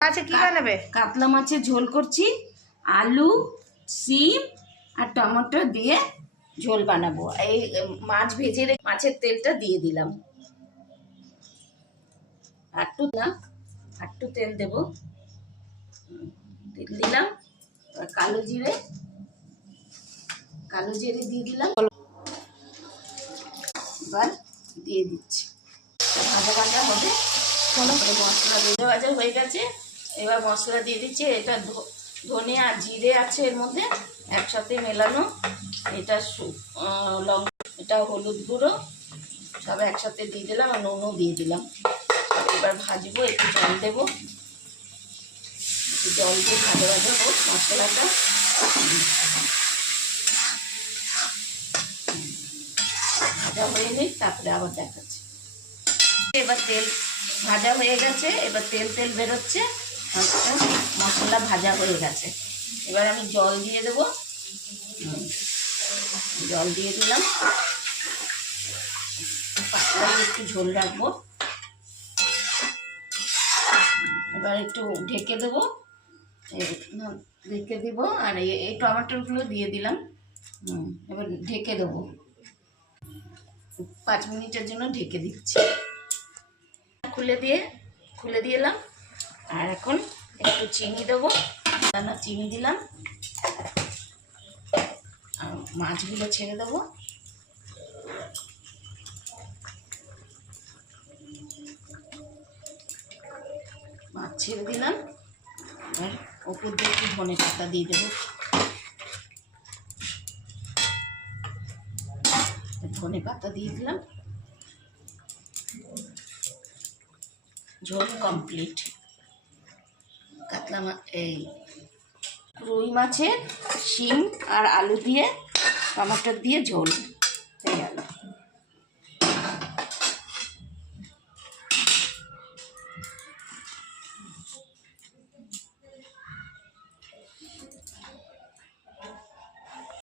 আচ্ছা কি বানাবে? কাতলা মাছের ঝোল করছি, আলু, সিম আর টমেটো দিয়ে ঝোল বানাবো। এই মাছ ভেজে রেখে মাছের তেলটা দিয়ে দিলাম, একটু তেল দেব, তেল দিলাম। কালো জিরে দিয়ে দিলাম, এবার দিয়ে দিচ্ছি। ভাজা ভাজা হবে, মশলা ভাজা হয়ে গেছে। এবার মশলা দিয়ে দিচ্ছি। এটা ধনে আর জিরে আছে এর মধ্যে একসাথে মেলানো। এটা লঙ্কা, এটা হলুদ গুঁড়ো সব একসাথে দিয়ে দিলাম, আর নুনও দিয়ে দিলাম। এবার ভাজবো, একটু জল দেবো, একটু জল দিয়ে ভাজা ভাজা হোক মশলাটা। ভাজা হয়ে নিক, তারপরে আবার দেখাচ্ছি। এবার তেল ভাজা হয়ে গেছে, এবার তেল বেরোচ্ছে, মশলা ভাজা হয়ে গেছে। এবার আমি জল দিয়ে দেবো, জল দিয়ে দিলাম। পাতলা একটু ঝোল রাখবো। এবার একটু ঢেকে দেবো, ঢেকে দিব। আর এই টমেটোগুলো দিয়ে দিলাম। এবার ঢেকে দেবো, 5 মিনিটের জন্য ঢেকে দিচ্ছি। খুলে দিলাম। আর এখন একটু চিনি দেবো, চিনি দিলাম। আর মাছগুলো ছেড়ে দেবো। মাছ ছেড়ে দিলাম। আর ওপর দিয়ে একটু ধনে পাতা দিয়ে দেবো, ধনে পাতা দিয়ে দিলাম। ঝোল কমপ্লিট। কাতলা মাছ, এই রুই মাছের শিম আর আলু দিয়ে টমেটো দিয়ে ঝোল।